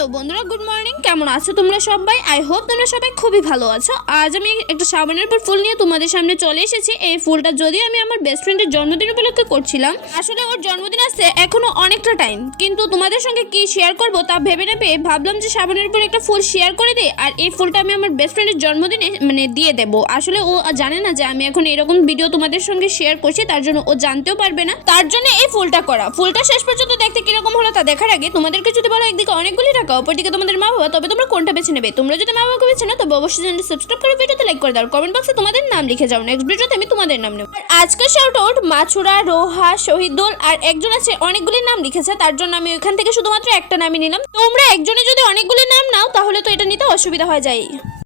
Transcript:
Hello বন্ধুরা, good morning. কেমন আছো তোমরা সবাই? আই হোপ তোমরা সবাই খুবই ভালো আছো। আজ আমি একটা শ্রাবণের পর ফুল নিয়ে তোমাদের সামনে চলে এসেছি। এই ফুলটা যদিও আমি আমার বেস্ট ফ্রেন্ডের জন্মদিন উপলক্ষে করছিলাম, আসলে ওর জন্মদিন আসছে এখনো অনেকটা টাইম, কিন্তু তোমাদের সঙ্গে কি শেয়ার করব তা ভেবে না পেয়ে ভাবলাম যে শ্রাবণের উপর একটা ফুল শেয়ার করে দিই। আর এই ফুলটা আমি আমার বেস্ট ফ্রেন্ডের জন্মদিনে দিয়ে দেবো। আসলে ও জানে না যে আমি এখন এরকম ভিডিও তোমাদের সঙ্গে শেয়ার করছি, তার জন্য ও জানতেও পারবে না, তার জন্য এই ফুলটা করা। ফুলটা শেষ পর্যন্ত দেখতে কিরকম হলো তা দেখার আগে তোমাদেরকে যদি বলো একদিকে অনেকগুলি টাকা, অপরদিকে তোমাদের মা বাবা, তবে তোমরা কোনটা বেছে নেবে? তোমরা যদি মা বাবাকে বেছে নাও তবে অবশ্যই চ্যানেলটি সাবস্ক্রাইব করে ভিডিওতে লাইক করে দাও, কমেন্ট বক্সে তোমাদের নাম লিখে যাও। নেক্সট ভিডিওতে আমি তোমাদের নাম নেব। আর আজকে শাউট আউট মাছুরা, রোহা, শহীদুল আর একজন আছে অনেকগুলি নাম লিখেছে, তার জন্য আমি ওইখান থেকে শুধুমাত্র একটা নামই নিলাম। তোমরা একজনে যদি অনেকগুলি নাম নাও তাহলে তো এটা নিতে অসুবিধা হয়ে যায়।